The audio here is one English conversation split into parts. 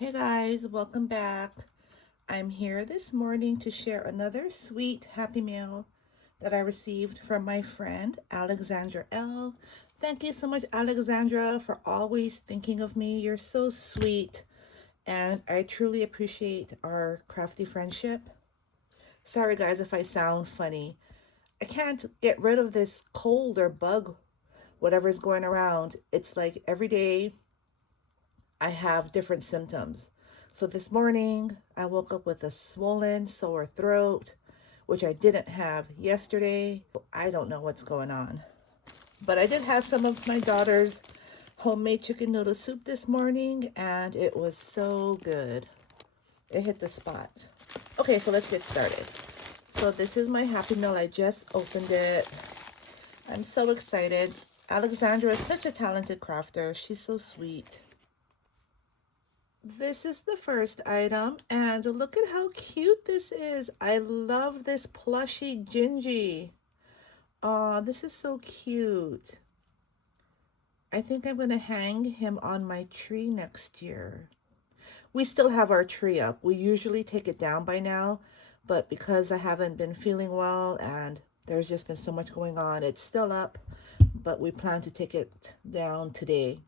Hey guys, welcome back. I'm here this morning to share another sweet happy meal that I received from my friend Alexandra L. Thank you so much, Alexandra, for always thinking of me. You're so sweet, and I truly appreciate our crafty friendship. Sorry guys if I sound funny. I can't get rid of this cold or bug, whatever's going around. It's like every day I have different symptoms. So this morning, I woke up with a swollen, sore throat, which I didn't have yesterday. I don't know what's going on. But I did have some of my daughter's homemade chicken noodle soup this morning, and it was so good. It hit the spot. Okay, so let's get started. So this is my Happy Meal. I just opened it. I'm so excited. Alexandra is such a talented crafter. She's so sweet. This is the first item, and look at how cute this is. I love this plushy Gingy. Aw, this is so cute. I think I'm going to hang him on my tree next year. We still have our tree up. We usually take it down by now, but because I haven't been feeling well and there's just been so much going on, it's still up, but we plan to take it down today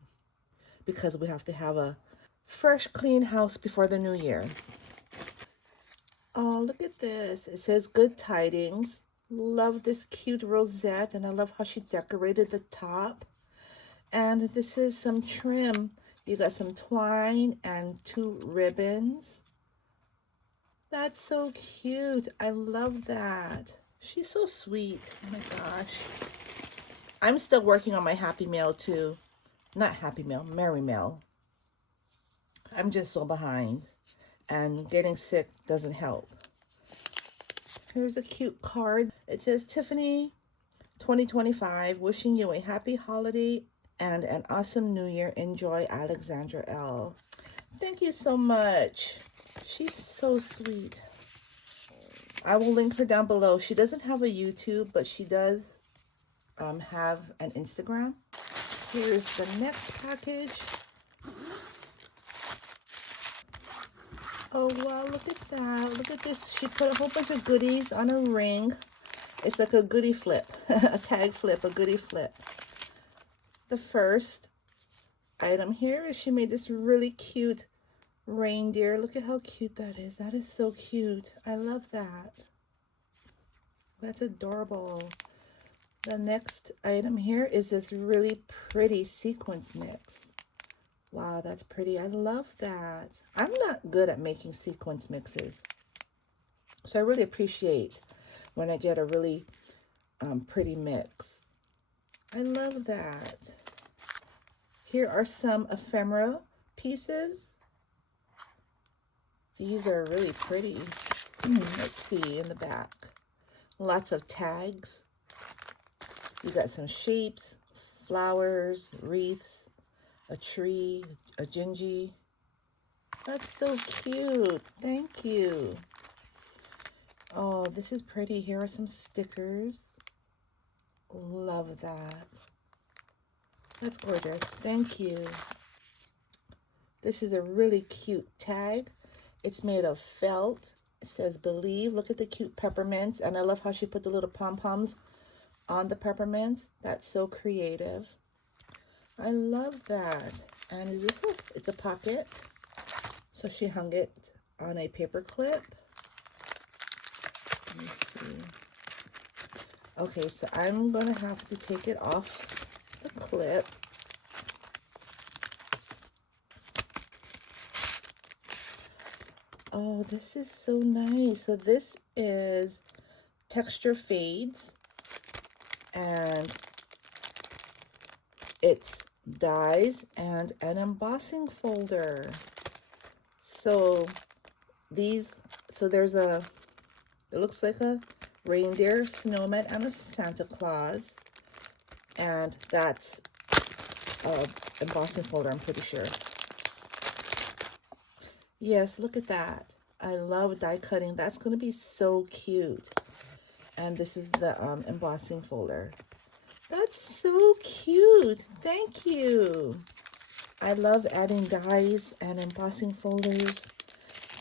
because we have to have a fresh, clean house before the new year. Oh, look at this. It says good tidings. Love this cute rosette, and I love how she decorated the top. And this is some trim. You got some twine and 2 ribbons. That's so cute. I love that. She's so sweet. Oh my gosh. I'm still working on my Happy Mail too. Not Happy Mail, Merry Mail. I'm just so behind, and getting sick doesn't help. Here's a cute card. It says, Tiffany, 2025, wishing you a happy holiday and an awesome new year. Enjoy, Alexandra L. Thank you so much. She's so sweet. I will link her down below. She doesn't have a YouTube, but she does have an Instagram. Here's the next package. Oh, wow, look at that. Look at this. She put a whole bunch of goodies on a ring. It's like a goodie flip, a tag flip, a goodie flip. The first item here is she made this really cute reindeer. Look at how cute that is. That is so cute. I love that. That's adorable. The next item here is this really pretty sequence mix. Wow, that's pretty. I love that. I'm not good at making sequence mixes, so I really appreciate when I get a really pretty mix. I love that. Here are some ephemera pieces. These are really pretty. Let's see in the back. Lots of tags. You got some shapes, flowers, wreaths, a tree, a gingy. That's so cute. Thank you. Oh, this is pretty. Here are some stickers. Love that. That's gorgeous. Thank you. This is a really cute tag. It's made of felt. It says believe. Look at the cute peppermints. And I love how she put the little pom-poms on the peppermints. That's so creative. I love that. And is this it's a pocket. So she hung it on a paper clip. Let me see. Okay, so I'm going to have to take it off the clip. Oh, this is so nice. So this is texture fades, and it's dies and an embossing folder. So there's it looks like a reindeer, snowman, and a Santa Claus, and that's a embossing folder, I'm pretty sure. Yes, look at that. I love die cutting. That's going to be so cute. And this is the embossing folder. That's so cute. Thank you. I love adding dies and embossing folders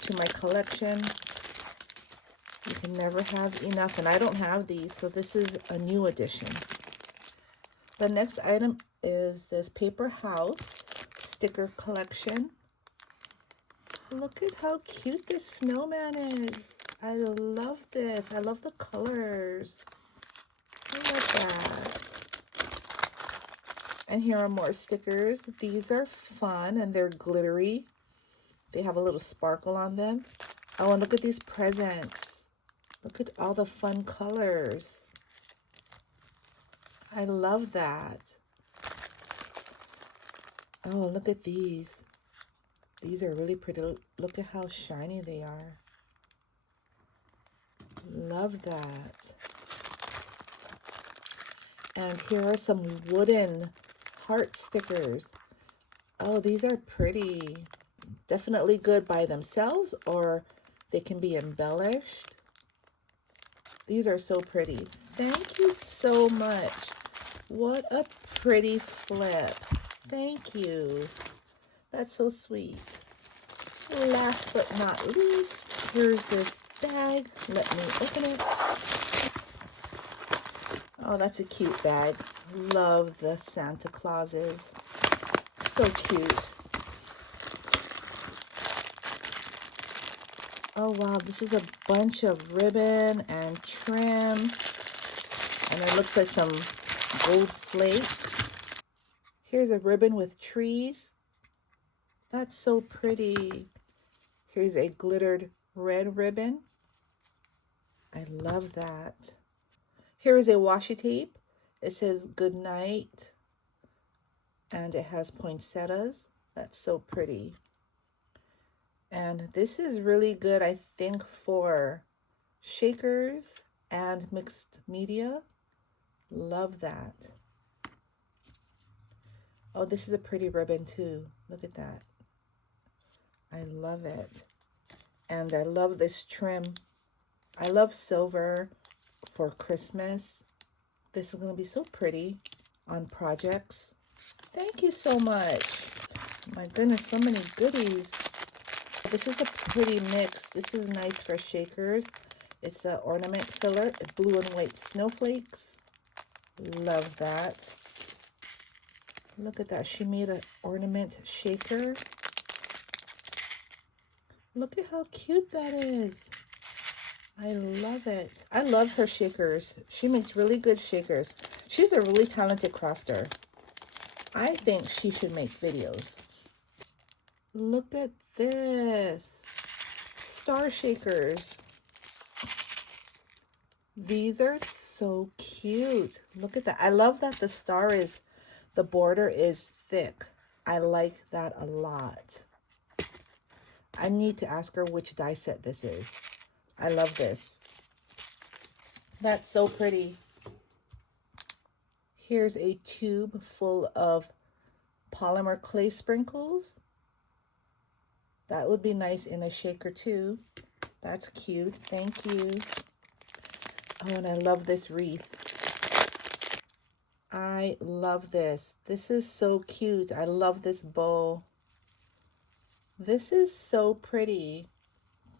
to my collection. You can never have enough, and I don't have these, so this is a new addition. The next item is this paper house sticker collection. Look at how cute this snowman is. I love this. I love the colors. Look at that. And here are more stickers. These are fun and they're glittery. They have a little sparkle on them. Oh, and look at these presents. Look at all the fun colors. I love that. Oh, look at these. These are really pretty. Look at how shiny they are. Love that. And here are some wooden heart stickers. Oh, these are pretty. Definitely good by themselves, or they can be embellished. These are so pretty. Thank you so much. What a pretty flip. Thank you. That's so sweet. Last but not least, here's this bag. Let me open it. Oh, that's a cute bag. Love the Santa Clauses. So cute. Oh, wow. This is a bunch of ribbon and trim. And it looks like some gold flakes. Here's a ribbon with trees. That's so pretty. Here's a glittered red ribbon. I love that. Here is a washi tape. It says good night. And it has poinsettias. That's so pretty. And this is really good, I think, for shakers and mixed media. Love that. Oh, this is a pretty ribbon too. Look at that. I love it. And I love this trim. I love silver for Christmas. This is going to be so pretty on projects. Thank you so much. My goodness, so many goodies. This is a pretty mix. This is nice for shakers. It's an ornament filler, blue and white snowflakes. Love that. Look at that. She made an ornament shaker. Look at how cute that is. I love it. I love her shakers. She makes really good shakers. She's a really talented crafter. I think she should make videos. Look at this. Star shakers. These are so cute. Look at that. I love that the border is thick. I like that a lot. I need to ask her which die set this is. I love this. That's so pretty. Here's a tube full of polymer clay sprinkles. That would be nice in a shaker too. That's cute. Thank you. Oh, and I love this wreath. I love this. This is so cute. I love this bow. This is so pretty.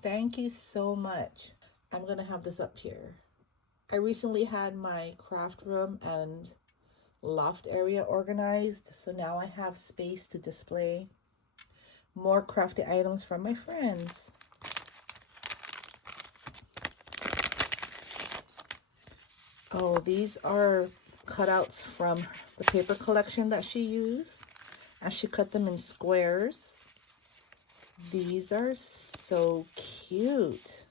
Thank you so much. I'm going to have this up here. I recently had my craft room and loft area organized, so now I have space to display more crafty items from my friends. Oh, these are cutouts from the paper collection that she used, and she cut them in squares. These are so cute.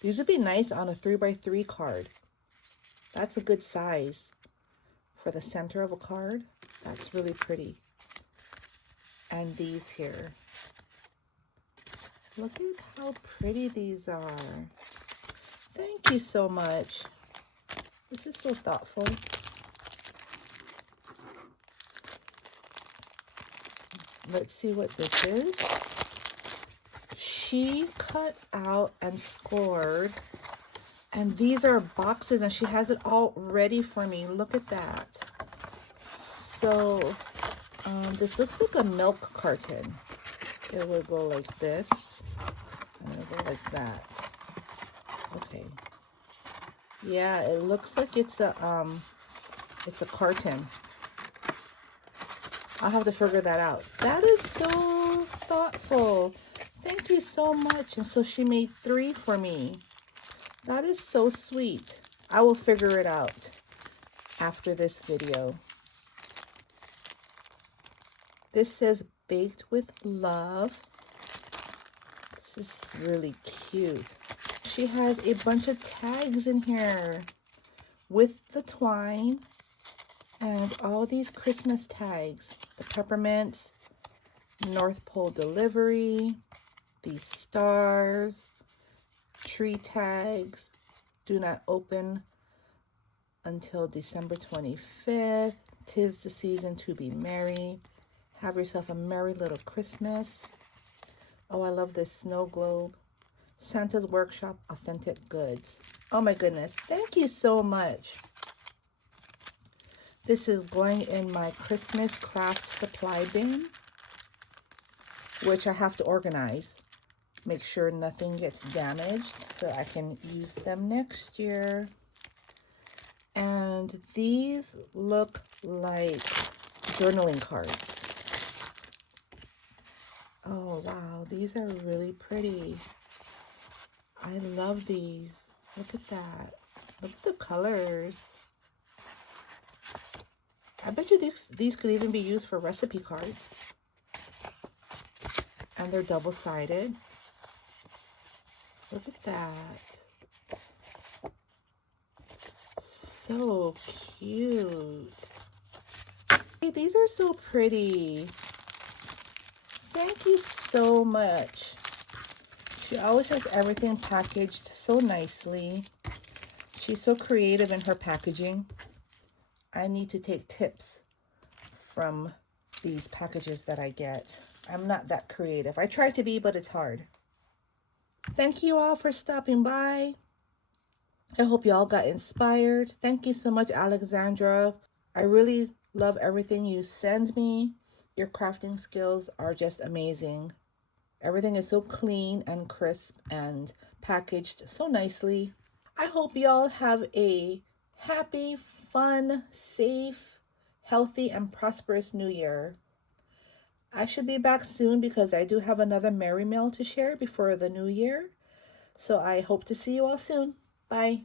These would be nice on a 3x3 card. That's a good size for the center of a card. That's really pretty. And these here. Look at how pretty these are. Thank you so much. This is so thoughtful. Let's see what this is. She cut out and scored, and these are boxes, and she has it all ready for me. Look at that. So This looks like a milk carton. It will go like this, and it'll go like that. Okay. Yeah, it looks like it's a carton. I'll have to figure that out. That is so thoughtful. Thank you so much. And so she made 3 for me. That is so sweet. I will figure it out after this video. This says baked with love. This is really cute. She has a bunch of tags in here with the twine and all these Christmas tags. The peppermints, North Pole delivery, these stars, tree tags, do not open until December 25th. 'Tis the season to be merry. Have yourself a merry little Christmas. Oh, I love this snow globe. Santa's Workshop Authentic Goods. Oh my goodness. Thank you so much. This is going in my Christmas craft supply bin, which I have to organize. Make sure nothing gets damaged so I can use them next year. And these look like journaling cards. Oh, wow. These are really pretty. I love these. Look at that. Look at the colors. I bet you these could even be used for recipe cards. And they're double-sided. Look at that. So cute. Hey, these are so pretty. Thank you so much. She always has everything packaged so nicely. She's so creative in her packaging. I need to take tips from these packages that I get. I'm not that creative. I try to be, but it's hard. Thank you all for stopping by. I hope you all got inspired. Thank you so much, Alexandra. I really love everything you send me. Your crafting skills are just amazing. Everything is so clean and crisp and packaged so nicely. I hope y'all have a happy, fun, safe, healthy, and prosperous new year. I should be back soon because I do have another Merry Mail to share before the new year. So I hope to see you all soon. Bye.